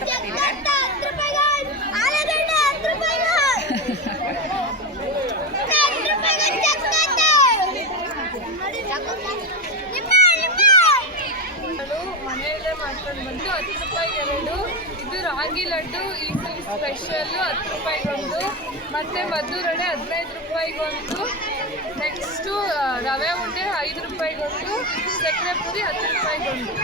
ಇಷ್ಟಪಟ್ಟಿದ್ದೀರಾ? ಮನೆಯಲ್ಲೇ ಮಾಡ್ಕೊಂಡು ಬಂದು 10 ರೂಪಾಯಿಗೆ 2. ಇದು ರಾಗಿ ಲಡ್ಡು ಈ ಸ್ಪೆಷಲ್ಲು 10 ರೂಪಾಯಿಗೊಂದು. ಮತ್ತು ಮದ್ದೂರಡೆ 15 ರೂಪಾಯಿಗೊಂದು. ನೆಕ್ಸ್ಟು ರವೆ ಉಂಡೆ 5 ರೂಪಾಯಿಗೊಂದು. ಸಕ್ಕರೆ ಪುರಿ 10 ರೂಪಾಯಿಗೊಂದು.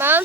Mom?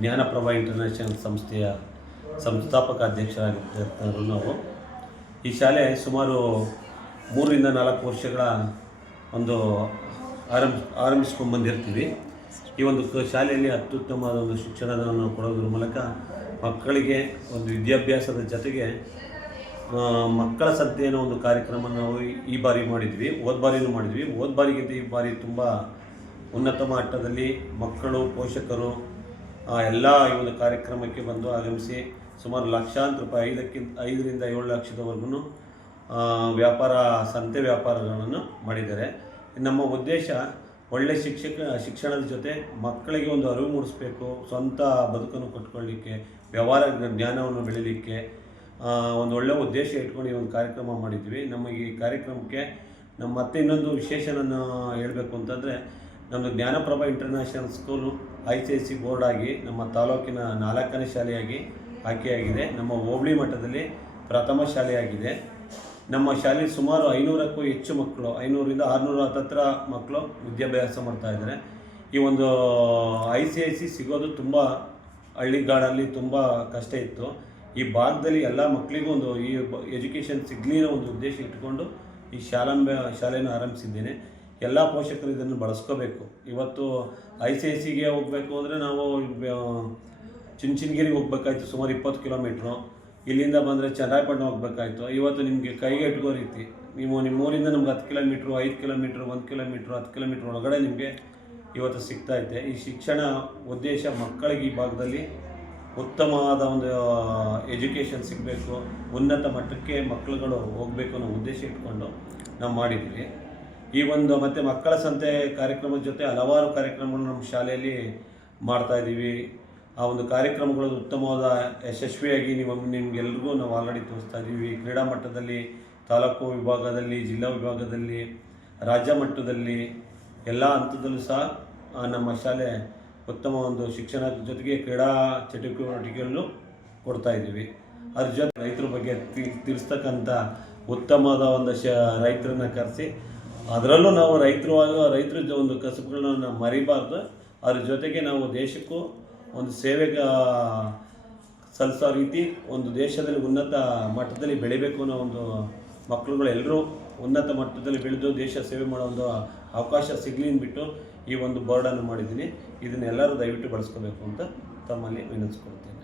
ಜ್ಞಾನಪ್ರಭಾ ಇಂಟರ್ನ್ಯಾಷನಲ್ ಸಂಸ್ಥೆಯ ಸಂಸ್ಥಾಪಕ ಅಧ್ಯಕ್ಷರಾಗಿದ್ದರು ನಾವು. ಈ ಶಾಲೆ ಸುಮಾರು 3-4 ವರ್ಷಗಳ ಒಂದು ಆರಂಭಿಸ್ಕೊಂಡು ಬಂದಿರ್ತೀವಿ. ಈ ಒಂದು ಶಾಲೆಯಲ್ಲಿ ಅತ್ಯುತ್ತಮವಾದ ಒಂದು ಶಿಕ್ಷಣವನ್ನು ಕೊಡೋದ್ರ ಮೂಲಕ ಮಕ್ಕಳಿಗೆ ಒಂದು ವಿದ್ಯಾಭ್ಯಾಸದ ಜೊತೆಗೆ ಮಕ್ಕಳ ಸಂತೆ ಅನ್ನೋ ಒಂದು ಕಾರ್ಯಕ್ರಮ ನಾವು ಈ ಬಾರಿ ಮಾಡಿದ್ವಿ. ಹೋದ ಬಾರಿನೂ ಮಾಡಿದ್ವಿ. ಹೋದ ಬಾರಿಗಿಂತ ಈ ಬಾರಿ ತುಂಬ ಉನ್ನತ ಮಟ್ಟದಲ್ಲಿ ಮಕ್ಕಳು, ಪೋಷಕರು ಎಲ್ಲ ಈ ಒಂದು ಕಾರ್ಯಕ್ರಮಕ್ಕೆ ಬಂದು ಆಗಮಿಸಿ ಸುಮಾರು ಲಕ್ಷಾಂತರ ರೂಪಾಯಿ 5ರಿಂದ 7 ಲಕ್ಷದವರೆಗೂ ವ್ಯಾಪಾರ ಸಂತೆ ವ್ಯಾಪಾರಗಳನ್ನು ಮಾಡಿದ್ದಾರೆ. ನಮ್ಮ ಉದ್ದೇಶ ಒಳ್ಳೆ ಶಿಕ್ಷಣದ ಜೊತೆ ಮಕ್ಕಳಿಗೆ ಒಂದು ಅರಿವು ಮೂಡಿಸ್ಬೇಕು, ಸ್ವಂತ ಬದುಕನ್ನು ಕಟ್ಕೊಳ್ಳಿಕ್ಕೆ, ವ್ಯವಹಾರ ಜ್ಞಾನವನ್ನು ಬೆಳೀಲಿಕ್ಕೆ ಒಂದು ಒಳ್ಳೆಯ ಉದ್ದೇಶ ಇಟ್ಕೊಂಡು ಈ ಒಂದು ಕಾರ್ಯಕ್ರಮ ಮಾಡಿದ್ವಿ. ನಮಗೆ ಈ ಕಾರ್ಯಕ್ರಮಕ್ಕೆ ನಮ್ಮ ಮತ್ತೆ ಇನ್ನೊಂದು ವಿಶೇಷವನ್ನು ಹೇಳಬೇಕು ಅಂತಂದರೆ, ನಮ್ಮದು ಜ್ಞಾನಪ್ರಭಾ ಇಂಟರ್ನ್ಯಾಷನಲ್ ಸ್ಕೂಲು ICSE ಬೋರ್ಡ್ ಆಗಿ ನಮ್ಮ ತಾಲೂಕಿನ 4ನೇ ಶಾಲೆಯಾಗಿ ಆಯ್ಕೆಯಾಗಿದೆ. ನಮ್ಮ ಹೋಬಳಿ ಮಟ್ಟದಲ್ಲಿ ಪ್ರಥಮ ಶಾಲೆಯಾಗಿದೆ. ನಮ್ಮ ಶಾಲೆಯಲ್ಲಿ ಸುಮಾರು 500ಕ್ಕೂ ಹೆಚ್ಚು ಮಕ್ಕಳು, 500ರಿಂದ 600 ಹತ್ತಿರ ಮಕ್ಕಳು ವಿದ್ಯಾಭ್ಯಾಸ ಮಾಡ್ತಾಯಿದ್ದಾರೆ. ಈ ಒಂದು ICSE ಸಿಗೋದು ತುಂಬ ಹಳ್ಳಿಗಾಡಲ್ಲಿ ತುಂಬ ಕಷ್ಟ ಇತ್ತು. ಈ ಭಾಗದಲ್ಲಿ ಎಲ್ಲ ಮಕ್ಕಳಿಗೂ ಒಂದು ಈ ಎಜುಕೇಷನ್ ಸಿಗಲಿ ಅನ್ನೋ ಒಂದು ಉದ್ದೇಶ ಇಟ್ಕೊಂಡು ಈ ಶಾಲೆಯನ್ನು ಆರಂಭಿಸಿದ್ದೇನೆ. ಎಲ್ಲ ಪೋಷಕರು ಇದನ್ನು ಬಳಸ್ಕೋಬೇಕು. ಇವತ್ತು ICSEಗೆ ಹೋಗಬೇಕು ಅಂದರೆ ನಾವು ಚಿನ್ಚಿನ್ಗಿರಿಗೆ ಹೋಗ್ಬೇಕಾಯ್ತು, ಸುಮಾರು 20 ಕಿಲೋಮೀಟ್ರು. ಇಲ್ಲಿಂದ ಬಂದರೆ ಚನ್ನರಾಯಪಟ್ಟಣ ಹೋಗ್ಬೇಕಾಯ್ತು. ಇವತ್ತು ನಿಮಗೆ ಕೈಗೆ ಎಟ್ಕೋ ರೀತಿ ನಿಮ್ಮ ಊರಿಂದ ನಮ್ಗೆ 10 ಕಿಲೋಮೀಟ್ರು, 5 ಕಿಲೋಮೀಟ್ರು, 1 ಕಿಲೋಮೀಟ್ರು, 10 ಕಿಲೋಮೀಟ್ರ್ ಒಳಗಡೆ ನಿಮಗೆ ಇವತ್ತು ಸಿಗ್ತಾಯಿದೆ. ಈ ಶಿಕ್ಷಣ ಉದ್ದೇಶ ಮಕ್ಕಳಿಗೆ ಈ ಭಾಗದಲ್ಲಿ ಉತ್ತಮವಾದ ಒಂದು ಎಜುಕೇಷನ್ ಸಿಗಬೇಕು, ಉನ್ನತ ಮಟ್ಟಕ್ಕೆ ಮಕ್ಕಳುಗಳು ಹೋಗಬೇಕು ಅನ್ನೋ ಉದ್ದೇಶ ಇಟ್ಕೊಂಡು ನಾವು ಮಾಡಿದ್ದೀವಿ. ಈ ಒಂದು ಮತ್ತು ಮಕ್ಕಳ ಸಂತೆ ಕಾರ್ಯಕ್ರಮದ ಜೊತೆ ಹಲವಾರು ಕಾರ್ಯಕ್ರಮಗಳು ನಮ್ಮ ಶಾಲೆಯಲ್ಲಿ ಮಾಡ್ತಾಯಿದ್ದೀವಿ. ಆ ಒಂದು ಕಾರ್ಯಕ್ರಮಗಳು ಉತ್ತಮವಾದ ಯಶಸ್ವಿಯಾಗಿ ನಿಮಗೆಲ್ರಿಗೂ ನಾವು ಆಲ್ರೆಡಿ ತೋರಿಸ್ತಾ ಇದ್ದೀವಿ. ಕ್ರೀಡಾ ಮಟ್ಟದಲ್ಲಿ, ತಾಲೂಕು ವಿಭಾಗದಲ್ಲಿ, ಜಿಲ್ಲಾ ವಿಭಾಗದಲ್ಲಿ, ರಾಜ್ಯ ಮಟ್ಟದಲ್ಲಿ ಎಲ್ಲ ಹಂತದಲ್ಲೂ ಸಹ ನಮ್ಮ ಶಾಲೆ ಉತ್ತಮ ಒಂದು ಶಿಕ್ಷಣದ ಜೊತೆಗೆ ಕ್ರೀಡಾ ಚಟುವಟಿಕೆಗಳನ್ನು ಕೊಡ್ತಾಯಿದ್ದೀವಿ. ಅದ್ರ ಜೊತೆ ರೈತರ ಬಗ್ಗೆ ತಿಳಿಸ್ತಕ್ಕಂಥ ಉತ್ತಮವಾದ ಒಂದು ರೈತರನ್ನ ಕರೆಸಿ, ಅದರಲ್ಲೂ ನಾವು ರೈತರ ಒಂದು ಕಸುಬುಗಳನ್ನ ನಾವು ಮರಿಬಾರ್ದು. ಅದ್ರ ಜೊತೆಗೆ ನಾವು ದೇಶಕ್ಕೂ ಒಂದು ಸೇವೆಗೆ ಸಲ್ಲಿಸೋ ರೀತಿ ಒಂದು ದೇಶದಲ್ಲಿ ಉನ್ನತ ಮಟ್ಟದಲ್ಲಿ ಬೆಳಿಬೇಕು ಅನ್ನೋ ಒಂದು ಮಕ್ಕಳುಗಳು ಎಲ್ಲರೂ ಉನ್ನತ ಮಟ್ಟದಲ್ಲಿ ಬೆಳೆದು ದೇಶ ಸೇವೆ ಮಾಡೋ ಒಂದು ಅವಕಾಶ ಸಿಗಲಿ ಅಂದ್ಬಿಟ್ಟು ಈ ಒಂದು ಬೋರ್ಡನ್ನು ಮಾಡಿದ್ದೀನಿ. ಇದನ್ನೆಲ್ಲರೂ ದಯವಿಟ್ಟು ಬಳಸ್ಕೋಬೇಕು ಅಂತ ತಮ್ಮಲ್ಲಿ ವಿನಂತಿಸ್ಕೊಳ್ತೀನಿ.